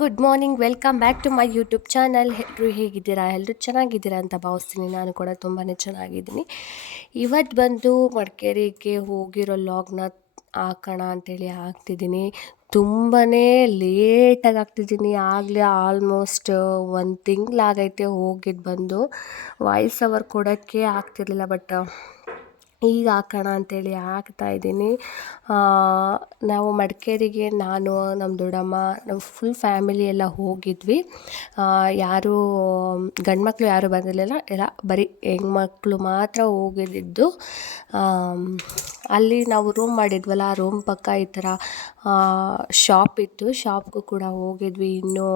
Good morning, welcome back to my YouTube channel. ಎಲ್ಲರೂ ಹೇಗಿದ್ದೀರಾ? ಎಲ್ಲರೂ ಚೆನ್ನಾಗಿದ್ದೀರಾ ಅಂತ ಭಾವಿಸ್ತೀನಿ. ನಾನು ಕೂಡ ತುಂಬಾ ಚೆನ್ನಾಗಿದ್ದೀನಿ. ಇವತ್ತು ಬಂದು ಮಡಿಕೇರಿಗೆ ಹೋಗಿರೋ ಲಾಗ್ನ ಹಾಕೋಣ ಅಂಥೇಳಿ ಹಾಕ್ತಿದ್ದೀನಿ. ತುಂಬಾ ಲೇಟಾಗಿ ಹಾಕ್ತಿದ್ದೀನಿ. ಆಗಲೇ ಆಲ್ಮೋಸ್ಟ್ 1 ತಿಂಗಳಾಗೈತೆ ಹೋಗಿದ್ದು ಬಂದು. ವಾಯ್ಸ್ ಓವರ್ ಕೊಡೋಕ್ಕೆ ಆಗ್ತಿರ್ಲಿಲ್ಲ, ಬಟ್ ಈಗ ಹಾಕೋಣ ಅಂಥೇಳಿ ಹಾಕ್ತಾಯಿದ್ದೀನಿ. ನಾವು ಮಡಿಕೇರಿಗೆ ನಾನು, ನಮ್ಮ ದೊಡ್ಡಮ್ಮ, ನಮ್ಮ ಫುಲ್ ಫ್ಯಾಮಿಲಿ ಎಲ್ಲ ಹೋಗಿದ್ವಿ. ಯಾರೂ ಗಂಡ್ಮಕ್ಳು ಯಾರೂ ಬಂದಿರಲಿಲ್ಲ, ಎಲ್ಲ ಬರೀ ಹೆಣ್ಮಕ್ಳು ಮಾತ್ರ ಹೋಗಿದ್ದು. ಅಲ್ಲಿ ನಾವು ರೂಮ್ ಮಾಡಿದ್ವಲ್ಲ, ಆ ರೂಮ್ ಪಕ್ಕ ಈ ಥರ ಶಾಪ್ ಇತ್ತು. ಶಾಪ್ಗೂ ಕೂಡ ಹೋಗಿದ್ವಿ. ಇನ್ನು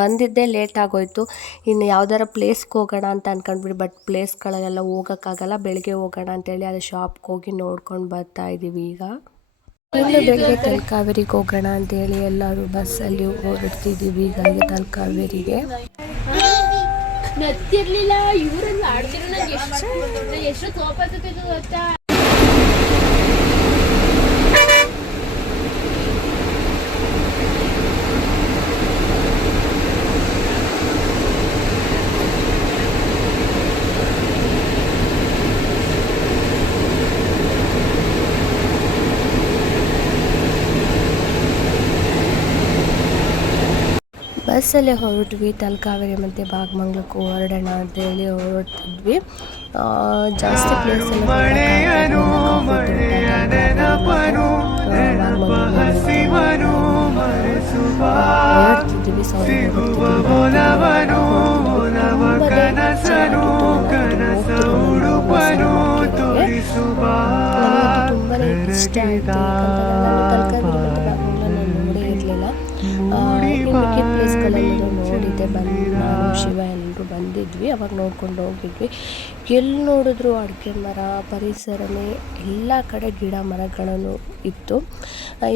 ಬಂದಿದ್ದೇ ಲೇಟ್ ಆಗೋಯಿತು. ಇನ್ನು ಯಾವ್ದಾರ ಪ್ಲೇಸ್ಗೆ ಹೋಗೋಣ ಅಂತ ಅಂದ್ಕೊಂಡ್ವಿ, ಬಟ್ ಪ್ಲೇಸ್ಗಳಲ್ಲೆಲ್ಲ ಹೋಗೋಕ್ಕಾಗಲ್ಲ. ಬೆಳಗ್ಗೆ ಹೋಗೋಣ ಅಂತೇಳಿ ಅದು ಶಾಪ್ಗೆ ಹೋಗಿ ನೋಡ್ಕೊಂಡು ಬರ್ತಾ ಇದ್ದೀವಿ. ಈಗ ಇನ್ನು ಬೆಳಗ್ಗೆ ತಲಕಾವೇರಿಗೆ ಹೋಗೋಣ ಅಂತೇಳಿ ಎಲ್ಲರೂ ಬಸ್ಸಲ್ಲಿ ಹೊರಡ್ತಿದ್ದೀವಿ. ಈಗ ತಲಕಾವೇರಿಗೆ ನತ್ತಿರ್ಲಿಲ್ಲ. ಇವರೆಲ್ಲ ಆಡ್ತಿರೋ ನಂಗೆ ಎಷ್ಟು ಕೋಪ ಆಗ್ತಿತ್ತು ಗೊತ್ತಾ. ಬಸ್ಸಲ್ಲೇ ಹೊರಟ್ವಿ. ತಲಕಾವೇರಿ ಮತ್ತು ಭಾಗಮಂಗ್ಲಕ್ಕೂ ಹೊರಡೋಣ ಅಂತೇಳಿ ಹೊರಡ್ತಿದ್ವಿ. ಜಾಸ್ತಿ ಪ್ಲೇಸಲ್ಲಿ ಹೊರಡ್ತಿದ್ವಿ. ತುಂಬಾ ಇಷ್ಟ ಆಯಿತು. ತಲಕಾವೇರಿ ಮತ್ತು ಭಾಗಮಂಗ್ಲ ನಾನು ನೋಡೇ ಇರಲಿಲ್ಲ. ಮಿಕ್ಕಿದ ಪ್ಲೇಸ್ಗಳೆಲ್ಲರೂ ನೋಡಿದ್ದೆ. ನಾನು ಶಿವ ಎಲ್ಲರೂ ಬಂದಿದ್ವಿ. ಅವಾಗ ನೋಡ್ಕೊಂಡು ಹೋಗಿದ್ವಿ. ಎಲ್ಲಿ ನೋಡಿದ್ರು ಅಡಿಕೆ ಮರ, ಪರಿಸರನೇ, ಎಲ್ಲ ಕಡೆ ಗಿಡ ಮರಗಳನ್ನು ಇತ್ತು.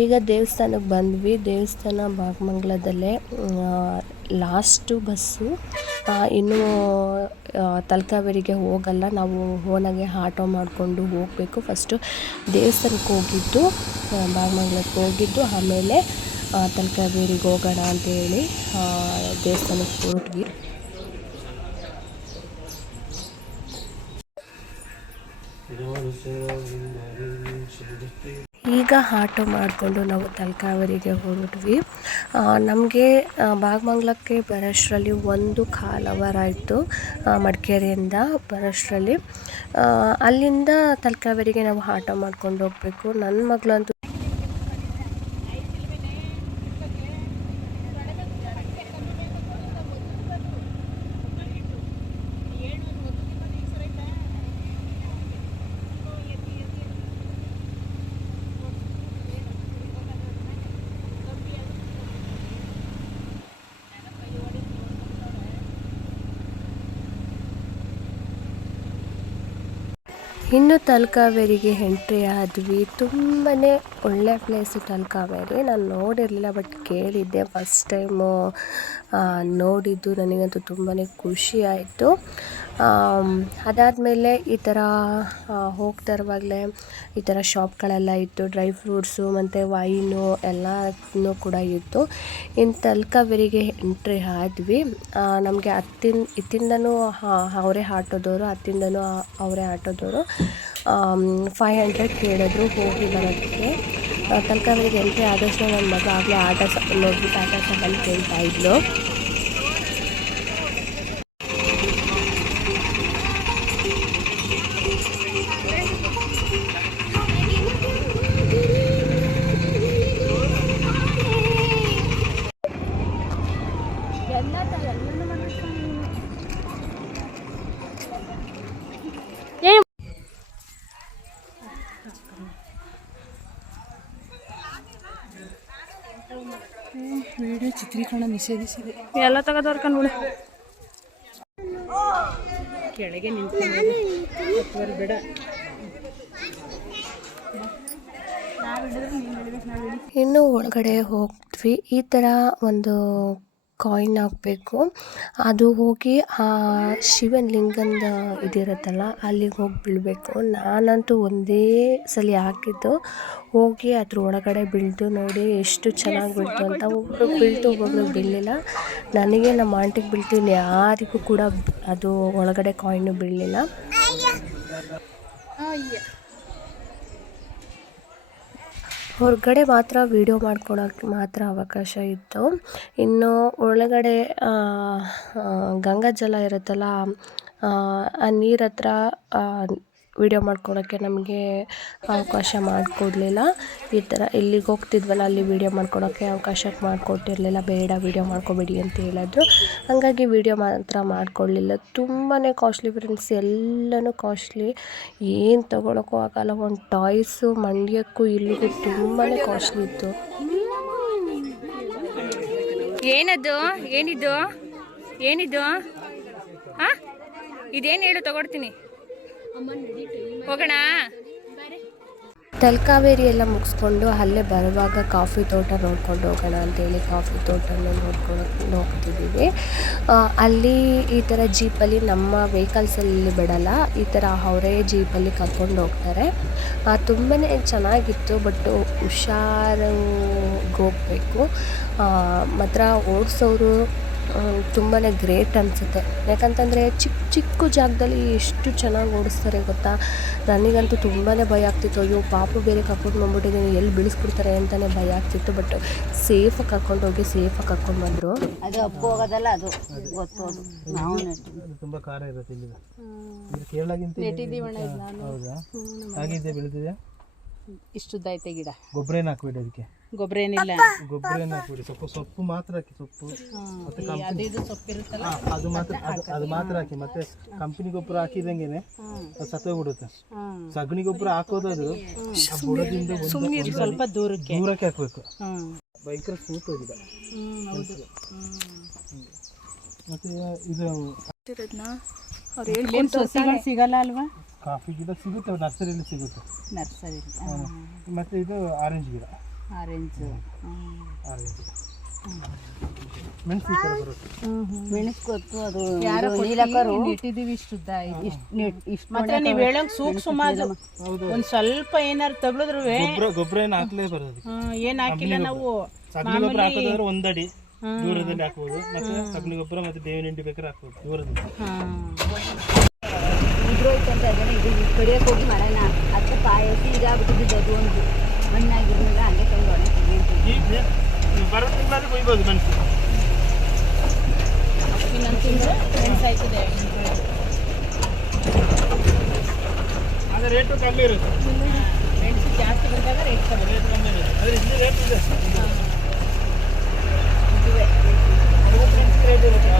ಈಗ ದೇವಸ್ಥಾನಕ್ಕೆ ಬಂದ್ವಿ. ದೇವಸ್ಥಾನ ಭಾಗಮಂಗ್ಲದಲ್ಲೇ ಲಾಸ್ಟು ಬಸ್ಸು. ಇನ್ನೂ ತಲಕಾವೇರಿಗೆ ಹೋಗಲ್ಲ, ನಾವು ಓನಾಗೆ ಆಟೋ ಮಾಡಿಕೊಂಡು ಹೋಗಬೇಕು. ಫಸ್ಟು ದೇವಸ್ಥಾನಕ್ಕೆ ಹೋಗಿದ್ದು, ಭಾಗಮಂಗ್ಲಕ್ಕೆ ಹೋಗಿದ್ದು, ಆಮೇಲೆ ತಲಕಾವೇರಿಗೆ ಹೋಗೋಣ ಅಂತೇಳಿ ದೇವಸ್ಥಾನಕ್ಕೆ ಹೊರಟ್ವಿ. ಈಗ ಆಟೋ ಮಾಡಿಕೊಂಡು ನಾವು ತಲಕಾವೇರಿಗೆ ಹೊರಟ್ವಿ. ನಮಗೆ ಭಾಗಮಂಗ್ಲಕ್ಕೆ ಬರೋಷ್ಟರಲ್ಲಿ 1 ಅವರ್ ಆಯಿತು. ಮಡಿಕೇರಿಯಿಂದ ಬರೋಷ್ಟರಲ್ಲಿ ಅಲ್ಲಿಂದ ತಲಕಾವೇರಿಗೆ ನಾವು ಆಟೋ ಮಾಡ್ಕೊಂಡು ಹೋಗಬೇಕು. ನನ್ನ ಮಗಳು ಅಂತೂ ಇನ್ನು ತಲಕಾವೇರಿಗೆ ಎಂಟ್ರಿ ಆದ್ವಿ. ತುಂಬಾ ಒಳ್ಳೆ ಪ್ಲೇಸು ತಲಕಾವೇರಿ. ನಾನು ನೋಡಿರಲಿಲ್ಲ, ಬಟ್ ಕೇಳಿದ್ದೆ. ಫಸ್ಟ್ ಟೈಮು ನೋಡಿದ್ದು. ನನಗಂತೂ ತುಂಬಾ ಖುಷಿ ಆಯಿತು. ಅದಾದಮೇಲೆ ಈ ಥರ ಹೋಗ್ತಾ ಇರುವಾಗಲೇ ಈ ಥರ ಶಾಪ್ಗಳೆಲ್ಲ ಇತ್ತು, ಡ್ರೈ ಫ್ರೂಟ್ಸು ಮತ್ತು ವೈನು ಎಲ್ಲನೂ ಕೂಡ ಇತ್ತು. ಇನ್ನು ತಲಕಾವೇರಿಗೆ ಎಂಟ್ರಿ ಆದ್ವಿ. ನಮಗೆ ಇತ್ತಿಂದನೂ ಅವರೇ ಆಟೋದವರು, ಹತ್ತಿಂದನೂ ಅವರೇ ಆಟೋದವರು 500 ಕೇಳಿದ್ರು ಹೋಗಿ ಬರೋದಕ್ಕೆ. ತಲಕಾವೇರಿಗೆ ಎಂಟ್ರಿ ಆದಷ್ಟು ನನ್ನ ಮಗ ಆಗಲೇ ಆಟ ನೋಡ್ಬಿಟ್ಟು ಆಟ ಸಹ ಕೇಳ್ತಾ ಇದ್ಲು. ವಿಡಿಯೋ ಚಿತ್ರೀಕರಣ ನಿಷೇಧಿಸಿದೆ. ಎಲ್ಲ ತೆಗೆದವ್ರ್ಕೊಂಡು ನೋಡಿ ಕೆಳಗೆ ನಿಂತ್ಕೊಂಡು ಬೇಡ. ಇನ್ನು ಒಳಗಡೆ ಹೋಗ್ದ್ವಿ. ಈ ಥರ ಒಂದು ಕಾಯಿನ್ ಹಾಕಬೇಕು, ಅದು ಹೋಗಿ ಆ ಶಿವನ ಲಿಂಗದ ಇದಿರುತ್ತಲ್ಲ ಅಲ್ಲಿಗೆ ಹೋಗಿ ಬೀಳಬೇಕು. ನಾನಂತೂ ಒಂದೇ ಸಲ ಹಾಕಿದ್ದು, ಹೋಗಿ ಅದ್ರ ಒಳಗಡೆ ಬೀಳ್ದು ನೋಡಿ ಎಷ್ಟು ಚೆನ್ನಾಗಿ ಬೀಳ್ತು ಅಂತ. ಒಬ್ರಿಗೆ ಬೀಳ್ತು, ಒಬ್ಬೊಬ್ರಿಗೆ ಬೀಳಲಿಲ್ಲ. ನನಗೆ ನಮ್ಮ ಆಂಟಿಗೆ ಬೀಳ್ತು, ಇನ್ನು ಯಾರಿಗೂ ಕೂಡ ಅದು ಒಳಗಡೆ ಕಾಯಿನು ಬೀಳಲಿಲ್ಲ. ಹೊರಗಡೆ ಮಾತ್ರ ವೀಡಿಯೋ ಮಾಡ್ಕೊಳಕ್ಕೆ ಮಾತ್ರ ಅವಕಾಶ ಇತ್ತು. ಇನ್ನು ಒಳಗಡೆ ಗಂಗಾ ಜಲ ಇರುತ್ತಲ್ಲ, ಆ ನೀರ ಹತ್ರ ವೀಡಿಯೋ ಮಾಡ್ಕೊಳಕ್ಕೆ ನಮಗೆ ಅವಕಾಶ ಮಾಡಿಕೊಡ್ಲಿಲ್ಲ. ಈ ಥರ ಎಲ್ಲಿಗೆ ಹೋಗ್ತಿದ್ವಲ್ಲ ಅಲ್ಲಿ ವೀಡಿಯೋ ಮಾಡ್ಕೊಳಕ್ಕೆ ಅವಕಾಶ ಮಾಡಿಕೊಟ್ಟಿರಲಿಲ್ಲ. ಬೇಡ ವೀಡಿಯೋ ಮಾಡ್ಕೊಬೇಡಿ ಅಂತ ಹೇಳಿದ್ರು. ಹಾಗಾಗಿ ವೀಡಿಯೋ ಮಾತ್ರ ಮಾಡಿಕೊಡ್ಲಿಲ್ಲ. ತುಂಬಾ ಕಾಸ್ಟ್ಲಿ ಫ್ರೆಂಡ್ಸ್, ಎಲ್ಲನೂ ಕಾಸ್ಟ್ಲಿ, ಏನು ತೊಗೊಳಕ್ಕೂ ಆಗಲ್ಲ. ಒಂದು ಟಾಯ್ಸು ಮಂಡ್ಯಕ್ಕೂ ಇಲ್ಲಿಗೂ ತುಂಬಾ ಕಾಸ್ಟ್ಲಿ ಇತ್ತು. ಏನದು? ಏನಿದು? ಏನಿದು? ಹಾಂ, ಇದೇನು ಹೇಳು, ತಗೊಡ್ತೀನಿ. ಹೋಗೋಣ. ತಲಕಾವೇರಿ ಎಲ್ಲ ಮುಗಿಸ್ಕೊಂಡು ಅಲ್ಲೇ ಬರುವಾಗ ಕಾಫಿ ತೋಟ ನೋಡ್ಕೊಂಡು ಹೋಗೋಣ ಅಂತೇಳಿ ಕಾಫಿ ತೋಟನ ನೋಡ್ಕೊಂಡು ಹೋಗ್ತಿದ್ದೀವಿ. ಅಲ್ಲಿ ಈ ಥರ ಜೀಪಲ್ಲಿ ನಮ್ಮ ವೆಹಿಕಲ್ಸಲ್ಲಿ ಬಿಡಲ್ಲ, ಈ ಥರ ಅವರೇ ಜೀಪಲ್ಲಿ ಕರ್ಕೊಂಡು ಹೋಗ್ತಾರೆ. ತುಂಬಾ ಚೆನ್ನಾಗಿತ್ತು. ಬಟ್ ಹುಷಾರಾಗಿ ಹೋಗಬೇಕು. ಮಾತ್ರ ಓಡಿಸೋರು ತುಂಬಾ ಗ್ರೇಟ್ ಅನಿಸುತ್ತೆ. ಯಾಕಂತಂದರೆ ಚಿಕ್ಕ ಚಿಕ್ಕ ಜಾಗದಲ್ಲಿ ಎಷ್ಟು ಚೆನ್ನಾಗಿ ಓಡಿಸ್ತಾರೆ ಗೊತ್ತಾ. ನನಗಂತೂ ತುಂಬಾ ಭಯ ಆಗ್ತಿತ್ತು. ಅಯ್ಯೋ ಪಾಪು ಬೇರೆ ಕರ್ಕೊಂಡು ಬಂದ್ಬಿಟ್ಟಿದ್ದೀನಿ, ಎಲ್ಲಿ ಬೀಳಿಸ್ಬಿಡ್ತಾರೆ ಅಂತಲೇ ಭಯ ಆಗ್ತಿತ್ತು. ಬಟ್ ಸೇಫಾಗಿ ಕರ್ಕೊಂಡು ಹೋಗಿ ಸೇಫಾಗಿ ಕರ್ಕೊಂಡು ಬಂದರು. ಅದು ಅಪ್ಪು ಹೋಗೋದಲ್ಲ, ಅದು ಗೊತ್ತೋದು. ನಾವು ತುಂಬ ಖಾರ ಇರುತ್ತೆ ಇಲ್ಲಿ. ಕೇರಳಗಿಂತ ಹೌದಾ? ಹಾಗಿದ್ದೆ ಬೆಳೆದಿದೆ. ಇಷ್ಟುದ್ದ ಐತೆ ಗಿಡ. ಗೊಬ್ಬರ ಏನು ಹಾಕ್ಬೇಡಿ ಅದಕ್ಕೆ. ಗೊಬ್ಬರ ಏನಿಲ್ಲ, ಗೊಬ್ಬರ ಏನು ಹಾಕ್ಬೇಡಿ. ಸೊಪ್ಪು ಮಾತ್ರ ಹಾಕಿ. ಸೊಪ್ಪು ಮತ್ತೆ ಇದು ಸೊಪ್ಪಿರುತ್ತಲ್ಲ ಅದು ಮಾತ್ರ ಹಾಕಿ. ಮತ್ತೆ ಕಂಪನಿ ಗೊಬ್ಬರ ಹಾಕಿದಂಗೆನೆ ಸತ್ತೋಗ್ಬಿಡುತ್ತೆ. ಸಗಣಿ ಗೊಬ್ಬರ ಹಾಕೋದು ಬುಡದಿಂದ ಸ್ವಲ್ಪ ದೂರಕ್ಕೆ ಹಾಕ್ಬೇಕು. ಭಯಂಕರ ಸ್ಮೂತ್ ಹೋಗಿದೆ. ಮತ್ತೆ ಇದು ಸಸಿಗಳು ಸಿಗಲ್ಲ ಅಲ್ವಾ? ಕಾಫಿ ಗಿಡ ಸಿಗುತ್ತೆ, ನರ್ಸರಿಯಲ್ಲಿ ಸಿಗುತ್ತೆ. ನರ್ಸರಿ. ಮತ್ತೆ ಇದು ಆರೆಂಜ್ ಗಿಡ. ಆರೆಂಜ್ ಮೆಣಸು ಈ ಥರ ಬರುತ್ತೆ. ಮೆಣಸು ಗೊತ್ತು. ಅದು ಇಟ್ಟಿದ್ದೀವಿ. ಇಷ್ಟುದ್ದ ಮಾತ್ರ ನೀವು ಹೇಳೋಂಗೆ ಸೂಕ್ಷ್ಮ. ಒಂದು ಸ್ವಲ್ಪ ಏನಾರು ತಗೊಳಿದ್ರು ಗೊಬ್ಬರ ಏನು ಹಾಕ್ಲೇ ಬರೋದು. ಏನು ಹಾಕಿಲ್ಲ ನಾವು. ಸಗಣಿ ಗೊಬ್ಬರ ಹಾಕೋದಾದ್ರೆ ಒಂದಡಿ ದೂರದಲ್ಲಿ ಹಾಕ್ಬೋದು. ಮತ್ತೆ ಸಗಣಿ ಗೊಬ್ಬರ ಮತ್ತೆ ಬೇವಿನ ಹಿಂಡಿ ಬೇಕಾದ್ರೆ ಹಾಕ್ಬೋದು ದೂರದಲ್ಲಿ. ಉದ್ರೋಯ್ತಂತೆ ಅದನ್ನ ಇದು ಕಡಿಯಕ್ಕೆ ಹೋಗಿ ಮಾಡೋಣ ಅಂತ ಕಾಯಿಸಿ ಇದಾಗ್ಬಿಟ್ಟಿದ್ದು. ಅದು ಒಂದು ಮಣ್ಣಾಗಿರ್ಲಿಲ್ಲ, ಹಂಗೆ ತಂದು ಈಗ ಬರೋ ತಿಂಗಳಲ್ಲಿ ಕೊಯ್ಬೋದು ಮೆಣಸು. ಇನ್ನೊಂದು ಮೆಣಸು ಆಯ್ತದೆ. ಆದರೆ ರೇಟು ಕಮ್ಮಿ ಇರುತ್ತೆ. ಮೆಣಸು ಜಾಸ್ತಿ ಬಂದಾಗ ರೇಟ್ ಕಮ್ಮಿ ಇರುತ್ತೆ. ಆದರೆ ಇಲ್ಲಿ ರೇಟ್ ಇದೆ. ರೇಟ್ ಇರುತ್ತೆ.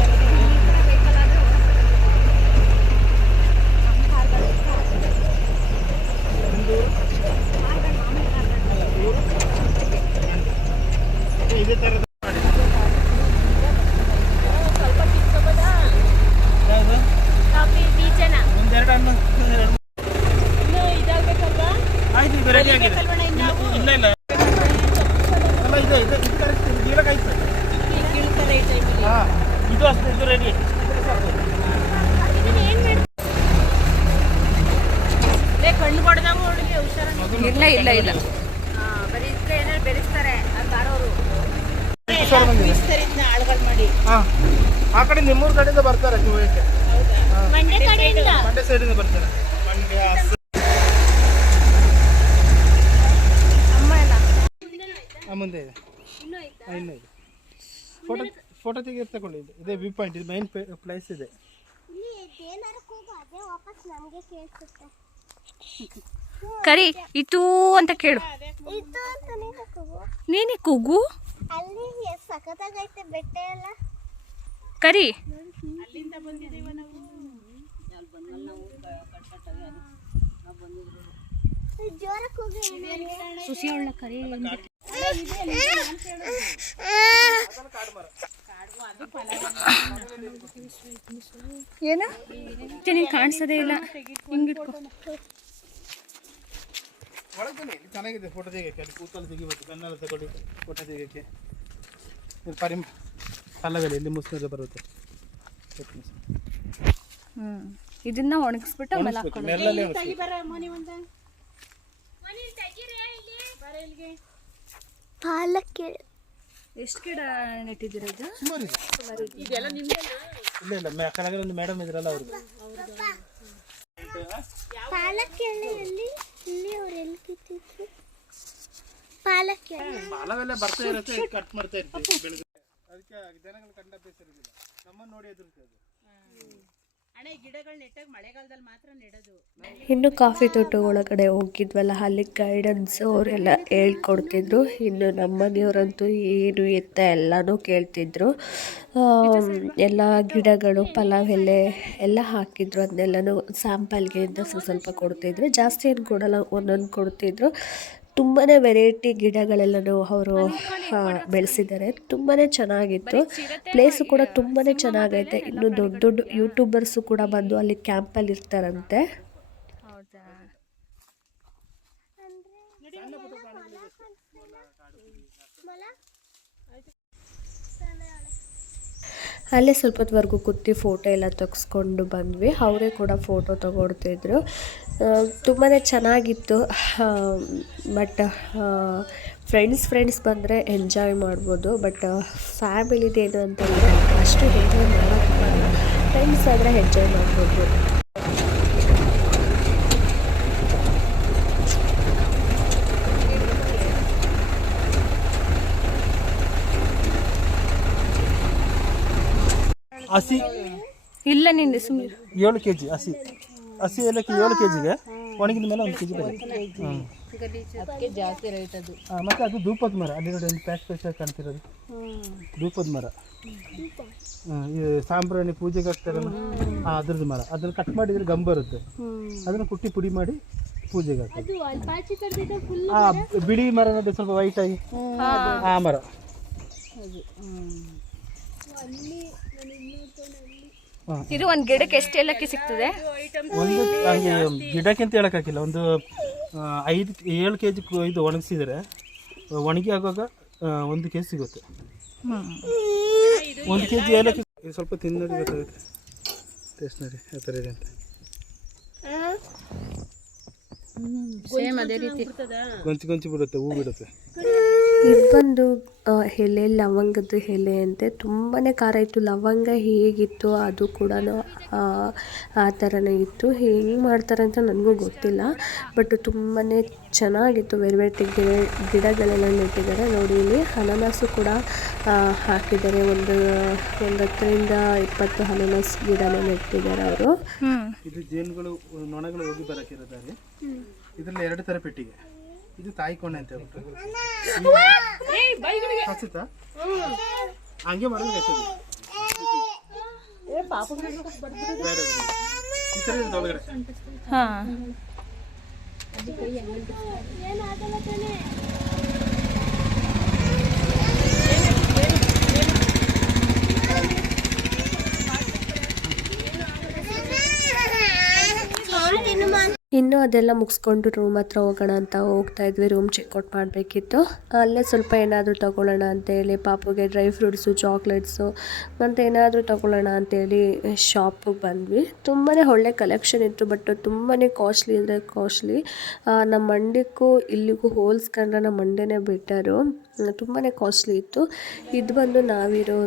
ಇದೇ ಥರದ ಒಂದೆರಡು ಹಣ್ಣು ಇದಾಗಬೇಕಲ್ವಾ? ಆಯ್ತು, ಇದು ರೆಡಿ ಆಗಿದೆ. ಇಲ್ಲ ಇಲ್ಲ ಅಲ್ಲ, ಇದು ಕರೆಕ್ಟ್ ಗಿಡಕ್ಕೆ ಆಯ್ತು. ಕೀಳ್ತಾರೆ ಈ ಟೈಮಲ್ಲಿ. ಹಾಂ, ಇದು ಅಷ್ಟೇ, ಇದು ರೆಡಿ. ಕಣ್ಣು ಕೊಡ್ದಾಗ ಹುಡುಗಿ ಹುಷಾರಾಗಿ ಇಲ್ಲ ಇಲ್ಲ ಇಲ್ಲ ಬರೀ ಇದಕ್ಕೆ ಏನಾದ್ರು ಬೆರೆಸ್ತಾರೆ ಅದು ಬಾರೋರು ಆಳುಗಳು ಮಾಡಿ. ಹಾಂ ಆ ಕಡೆ ನಿಮ್ಮೂರು ಕಡೆಯಿಂದ ಬರ್ತಾರೆ ಶಿವಕ್ಕೆ. ಮಂಡ್ಯ ಸೈಡಿಂದ ಬರ್ತಾರೆ. ಮಂಡ್ಯ ಮುಂದೆ ಇದೆ. ಇನ್ನೂ ಇದೆ. ಫೋಟೋ ತೆಗೆದು ತಗೊಳ್ಳಿ. ಇದೇ ವ್ಯೂ ಪಾಯಿಂಟ್, ಇದು ಮೈನ್ ಪ್ಲೇಸ್ ಇದೆ. ಕರಿ ಇಟೂ ಅಂತ ಕೇಳು. ನೀನೇ ಕೂಗು. ಅಲ್ಲಿ ಸಖತ್ತಾಗೈತೆ ಬೆಟ್ಟ ಎಲ್ಲ. ಕರಿ ಅಲ್ಲಿಂದ ಬಂದಿದ್ದೀವ ನಾವು. ಜೋರಕ್ಕೆ ಹೋಗಿ ಸುಸಿ ಒಳ್ಳ ಕರಿ ಏನ ನೀನು ಕಾಣಿಸೋದೇ ಇಲ್ಲ. ಹಿಂಗಿಟ್ಕೊ. ಒಳಗೆ ಬನ್ನಿ, ಚೆನ್ನಾಗಿದೆ ಫೋಟೋ ತೆಗಿಯೋಕ್ಕೆ. ಅಲ್ಲಿ ಕೂತಲ್ಲಿ ತೆಗಿಬೇಕು, ಬೆನ್ನೆಲ್ಲ ತಗೊಳ್ಳಿ ಫೋಟೋ ತೆಗಿಯೋಕ್ಕೆ. ಇದು ಪಲ್ಲವೆಲೆ ಇಲ್ಲಿ ಮುಸ್ಲಿದ್ರೆ ಬರುತ್ತೆ. ಇದನ್ನ ಒಣಗಿಸ್ಬಿಟ್ಟು ಆಮೇಲೆ ಹಾಕೊಂಡು ನೆರಳಲ್ಲೇ ಒಣಗಿಸಿ. ಪಾಲಕ್ಕೆ ಎಷ್ಟು ಗಿಡ ನೆಟ್ಟಿದ್ದೀರ ಇದು? ಸುಮಾರು ಇದೆ. ಇಲ್ಲ ಇಲ್ಲ, ಕೆಳಗಡೆ ಒಂದು ಮೇಡಮ್ ಇದ್ರಲ್ಲ ಅವ್ರಿಗೆ. ಪಾಲಕ್ಕೆ ಎಲ್ಲಿ ಅವ್ರು ಎಲ್ಲಿ ಕಿತ್ತಿದ್ರು? ಪಾಲಕ್ಕೆ ಪಾಲವೆಲ್ಲ ಬರ್ತಾ ಇರುತ್ತೆ, ಕಟ್ ಮಾಡ್ತಾ ಇರ್ತೀವಿ ಬೆಳಗ್ಗೆ. ಅದಕ್ಕೆ ಜನಗಳು ಕಂಡ ಅಭ್ಯಾಸ ಇರೋದಿಲ್ಲ. ನಮ್ಮನ್ನು ನೋಡಿ ಎದುರುತ್ತೆ ಅದು. ಅಣ್ಣ ಗಿಡಗಳು ನೆಟ್ಟಾಗ ಮಳೆಗಾಲದಲ್ಲಿ ಮಾತ್ರ ನೆಡೋದು. ಇನ್ನು ಕಾಫಿ ತೋಟ ಒಳಗಡೆ ಹೋಗಿದ್ವಲ್ಲ, ಅಲ್ಲಿ ಗೈಡೆನ್ಸ್ ಅವರೆಲ್ಲ ಹೇಳ್ಕೊಡ್ತಿದ್ರು. ಇನ್ನು ನಮ್ಮ ಮನೆಯವರಂತೂ ಏನು ಎತ್ತ ಎಲ್ಲನೂ ಕೇಳ್ತಿದ್ರು. ಎಲ್ಲ ಗಿಡಗಳು ಪಲಾವ್ ಎಲೆ ಎಲ್ಲ ಹಾಕಿದ್ರು. ಅದನ್ನೆಲ್ಲನೂ ಸ್ಯಾಂಪಲ್ಗೆ ಅಂತ ಸ್ವಲ್ಪ ಕೊಡ್ತಿದ್ರು. ಜಾಸ್ತಿ ಏನು ಕೊಡಲ್ಲ, ಒಂದೊಂದು ಕೊಡ್ತಿದ್ರು. ತುಂಬಾ ವೆರೈಟಿ ಗಿಡಗಳೆಲ್ಲನೂ ಅವರು ಬೆಳೆಸಿದ್ದಾರೆ. ತುಂಬಾ ಚೆನ್ನಾಗಿತ್ತು. ಪ್ಲೇಸು ಕೂಡ ತುಂಬಾ ಚೆನ್ನಾಗೈತೆ. ಇನ್ನು ದೊಡ್ಡ ದೊಡ್ಡ ಯೂಟ್ಯೂಬರ್ಸು ಕೂಡ ಬಂದು ಅಲ್ಲಿ ಕ್ಯಾಂಪಲ್ಲಿ ಇರ್ತಾರಂತೆ. ಹೌದಾ? ಅಲ್ಲೇ ಸ್ವಲ್ಪ ಹೊತ್ವರೆಗೂ ಕೂತು ಫೋಟೋ ಎಲ್ಲ ತೆಗೆಸ್ಕೊಂಡು ಬಂದ್ವಿ. ಅವರೇ ಕೂಡ ಫೋಟೋ ತಗೊಡ್ತಿದ್ರು. ತುಂಬಾ ಚೆನ್ನಾಗಿತ್ತು. ಬಟ್ ಫ್ರೆಂಡ್ಸ್ ಬಂದರೆ ಎಂಜಾಯ್ ಮಾಡ್ಬೋದು. ಬಟ್ ಫ್ಯಾಮಿಲಿದೇನು ಅಂತಂದರೆ ಅಷ್ಟು ಎಂಜಾಯ್ ಮಾಡೋಕ್ಕಾಗಲ್ಲ. ಫ್ರೆಂಡ್ಸ್ ಆದರೆ ಎಂಜಾಯ್ ಮಾಡ್ಬೋದು. ಹಸಿ ಇಲ್ಲ ನಿಂದೆ ಸುಮ್ಮನೆ 7 kg ಹಸಿ ಏಲಕ್ಕಿ 7 kgಗೆ ಒಣಗಿದ ಮೇಲೆ 1 kg ಬರುತ್ತೆ. ಅದಕ್ಕೆ ಜಾಸ್ತಿ ರೇಟ್ ಅದು. ಮತ್ತು ಅದು ಧೂಪದ ಮರ. ಅಲ್ಲಿ ನೋಡಿ ಒಂದು ಪ್ಯಾಕ್ ಕಾಣ್ತಿರೋದು ಧೂಪದ ಮರ. ಈ ಸಾಂಬ್ರಾಣಿ ಪೂಜೆಗೆ ಹಾಕ್ತಾರಲ್ಲ, ಅದ್ರದ್ದು ಮರ. ಅದನ್ನು ಕಟ್ ಮಾಡಿದ್ರೆ ಗಮ್ ಬರುತ್ತೆ. ಅದನ್ನು ಕುಟ್ಟಿ ಪುಡಿ ಮಾಡಿ ಪೂಜೆಗೆ ಹಾಕ್ತಾರೆ. ಬಿಳಿ ಮರ ಸ್ವಲ್ಪ ವೈಟ್ ಆಗಿ ಆ ಮರ. ಇದು ಒಂದು ಗಿಡಕ್ಕೆ ಎಷ್ಟು ಏಲಕ್ಕಿ ಸಿಗ್ತದೆ? ಒಂದು ಹಂಗೆ ಗಿಡಕ್ಕಿಂತ ಹೇಳೋಕ್ಕಾಗಿಲ್ಲ. ಒಂದು 5-7 kg ಇದು ಒಣಗಿಸಿದರೆ ಒಣಗಿ ಆಗುವಾಗ 1 kg ಸಿಗುತ್ತೆ. 1 kg ಏಲಕ್ಕಿ. ಇದು ಸ್ವಲ್ಪ ತಿಂದು ನೋಡಿ ಗೊತ್ತಾಗುತ್ತೆ ಟೇಸ್ಟ್ ನೋಡಿ ಯಾವ ಥರ ಇದೆ ಅಂತ. ಸೇಮ್ ಅದೇ ರೀತಿ ಗೊಂಚಿ ಬಿಡುತ್ತೆ, ಹೂ ಬಿಡುತ್ತೆ. ಇದು ಬಂದು ಎಲೆ, ಲವಂಗದ ಎಲೆ ಅಂತೆ. ತುಂಬಾ ಖಾರ ಇತ್ತು. ಲವಂಗ ಹೇಗಿತ್ತು ಅದು ಕೂಡ ಆ ಥರನೇ ಇತ್ತು. ಹೆಂಗೆ ಮಾಡ್ತಾರೆ ಅಂತ ನನಗೂ ಗೊತ್ತಿಲ್ಲ. ಬಟ್ ತುಂಬಾ ಚೆನ್ನಾಗಿತ್ತು. ವೆರೈಟಿ ಗಿಡಗಳೆಲ್ಲ ನೆಟ್ಟಿದ್ದಾರೆ. ನೋಡಿ, ಇಲ್ಲಿ ಅನಾನಸು ಕೂಡ ಹಾಕಿದ್ದಾರೆ. ಒಂದು 10ರಿಂದ 20 ಅನಾನಸ್ ಗಿಡನ ನೆಟ್ಟಿದ್ದಾರೆ ಅವರು. ಇದು ಜೇನುಗಳು, ನೊಣಗಳು ಹೋಗಿ ಬರೋಕ್ಕಿರೋದಾರೆ. ಇದರಲ್ಲಿ 2 ಥರ ಪೆಟ್ಟಿಗೆ. ಇದು ತಾಯಿ ಕೋಣೆ ಅಂತ ಹೇಳ್ಬಿಟ್ಟು ಹಚ್ಚುತ್ತಾ ಹಂಗೆ ಮಾಡೋದು ಹೆಚ್ಚದು. ಈ ಥರ ಇರುತ್ತೆ ಒಳಗಡೆ. ಹಾಂ. ಇನ್ನು ಅದೆಲ್ಲ ಮುಗಿಸ್ಕೊಂಡು ರೂಮ್ ಹತ್ರ ಹೋಗೋಣ ಅಂತ ಹೋಗ್ತಾ ಇದ್ವಿ. ರೂಮ್ ಚೆಕ್ಔಟ್ ಮಾಡಬೇಕಿತ್ತು. ಅಲ್ಲೇ ಸ್ವಲ್ಪ ಏನಾದರೂ ತೊಗೊಳ್ಳೋಣ ಅಂತೇಳಿ ಪಾಪುಗೆ ಡ್ರೈ ಫ್ರೂಟ್ಸು, ಚಾಕ್ಲೇಟ್ಸು ಮತ್ತು ಏನಾದರೂ ತೊಗೊಳ್ಳೋಣ ಅಂತೇಳಿ ಶಾಪಿಗೆ ಬಂದ್ವಿ. ತುಂಬಾ ಒಳ್ಳೆ ಕಲೆಕ್ಷನ್ ಇತ್ತು, ಬಟ್ ತುಂಬಾ ಕಾಸ್ಟ್ಲಿ ಅಂದರೆ ಕಾಸ್ಟ್ಲಿ. ನಮ್ಮ ಮಂಡ್ಯಕ್ಕೂ ಇಲ್ಲಿಗೂ ಹೋಲಿಸ್ಕೊಂಡ್ರೆ ನಮ್ಮ ಮಂಡ್ಯನೇ ಬೆಟರು. ತುಂಬಾ ಕಾಸ್ಟ್ಲಿ ಇತ್ತು. ಇದು ಬಂದು ನಾವಿರೋ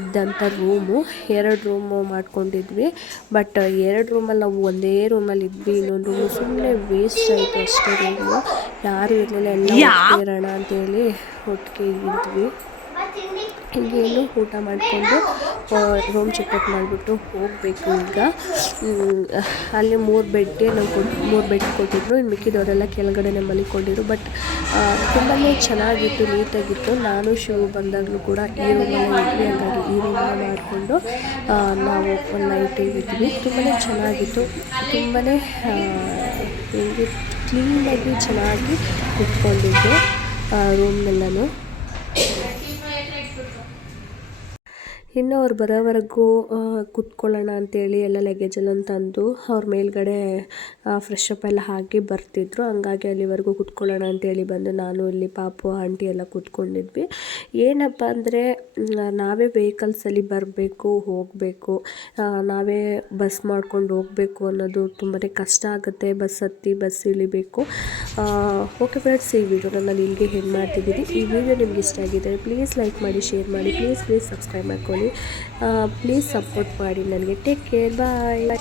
ಇದ್ದಂಥ ರೂಮು. 2 ರೂಮು ಮಾಡ್ಕೊಂಡಿದ್ವಿ. ಬಟ್ 2 ರೂಮಲ್ಲಿ ನಾವು ಒಂದೇ ರೂಮಲ್ಲಿ ಇದ್ವಿ. ಇನ್ನೊಂದು ರೂಮು ಸುಮ್ಮನೆ ವೇಸ್ಟ್ ಆಯಿತು ಅಷ್ಟೇ. ರೂಮು ಯಾರು ಇರಲಿಲ್ಲ, ಎಲ್ಲ ಇರೋಣ ಅಂತೇಳಿ ಒಟ್ಟಿಗೆ ಇದ್ವಿ. ಹೀಗೇನು ಊಟ ಮಾಡಿಕೊಂಡು ರೂಮ್ ಚೆಕ್ಔಟ್ ಮಾಡಿಬಿಟ್ಟು ಹೋಗಬೇಕು. ಈಗ ಅಲ್ಲಿ 3 ಬೆಡ್ಗೆ ನಾವು 3 ಬೆಡ್ ಕೊಟ್ಟಿದ್ರು. ಇನ್ನು ಮಿಕ್ಕಿದವರೆಲ್ಲ ಕೆಳಗಡೆನೆ ಮಲಿಕೊಂಡಿದ್ರು. ಬಟ್ ತುಂಬಾ ಚೆನ್ನಾಗಿತ್ತು, ನೀಟಾಗಿತ್ತು. ನಾನು ಶಿವ ಬಂದಾಗಲೂ ಕೂಡ ಈ ರೂಮಲ್ಲೇ ಇದ್ವಿ. ಹಾಗಾಗಿ ಈ ರೂಮನ್ನ ಮಾಡಿಕೊಂಡು ನಾವು ಒಂದು ನೈಟ್ ಇದ್ವಿ. ತುಂಬಾ ಚೆನ್ನಾಗಿತ್ತು. ತುಂಬಾ ಹಿಂಗೆ ಕ್ಲೀನಾಗಿ ಚೆನ್ನಾಗಿ ಇಟ್ಕೊಂಡಿದ್ದೆ ರೂಮ್ನೆಲ್ಲನೂ. ಇನ್ನು ಅವ್ರು ಬರೋವರೆಗೂ ಕೂತ್ಕೊಳ್ಳೋಣ ಅಂತೇಳಿ ಎಲ್ಲ ಲಗೇಜೆಲ್ಲ ತಂದು ಅವ್ರ ಮೇಲ್ಗಡೆ ಫ್ರೆಶ್ ಅಪ್ ಎಲ್ಲ ಹಾಕಿ ಬರ್ತಿದ್ರು. ಹಂಗಾಗಿ ಅಲ್ಲಿವರೆಗೂ ಕೂತ್ಕೊಳ್ಳೋಣ ಅಂತೇಳಿ ಬಂದು ನಾನು ಇಲ್ಲಿ ಪಾಪು ಆಂಟಿ ಎಲ್ಲ ಕೂತ್ಕೊಂಡಿದ್ವಿ. ಏನಪ್ಪ ಅಂದರೆ ನಾವೇ ವೆಹಿಕಲ್ಸಲ್ಲಿ ಬರಬೇಕು, ಹೋಗಬೇಕು, ನಾವೇ ಬಸ್ ಮಾಡ್ಕೊಂಡು ಹೋಗಬೇಕು ಅನ್ನೋದು ತುಂಬಾ ಕಷ್ಟ ಆಗುತ್ತೆ. ಬಸ್ ಹತ್ತಿ ಬಸ್ ಇಳಿಬೇಕು. ಓಕೆ ಫ್ರೆಂಡ್ಸ್, ಈ ವಿಡಿಯೋನ ನಾನು ಇಲ್ಲಿಗೆ ಹೆಂಗೆ ಮಾಡ್ತಿದ್ದೀನಿ. ಈ ವಿಡಿಯೋ ನಿಮ್ಗೆ ಇಷ್ಟ ಆಗಿದೆ ಪ್ಲೀಸ್ ಲೈಕ್ ಮಾಡಿ, ಶೇರ್ ಮಾಡಿ, ಪ್ಲೀಸ್ ಸಬ್ಸ್ಕ್ರೈಬ್ ಮಾಡ್ಕೊಳ್ಳಿ. ಪ್ಲೀಸ್ ಸಪೋರ್ಟ್ ಮಾಡಿ ನನಗೆ. ಟೇಕ್ ಕೇರ್, ಬಾಯ್.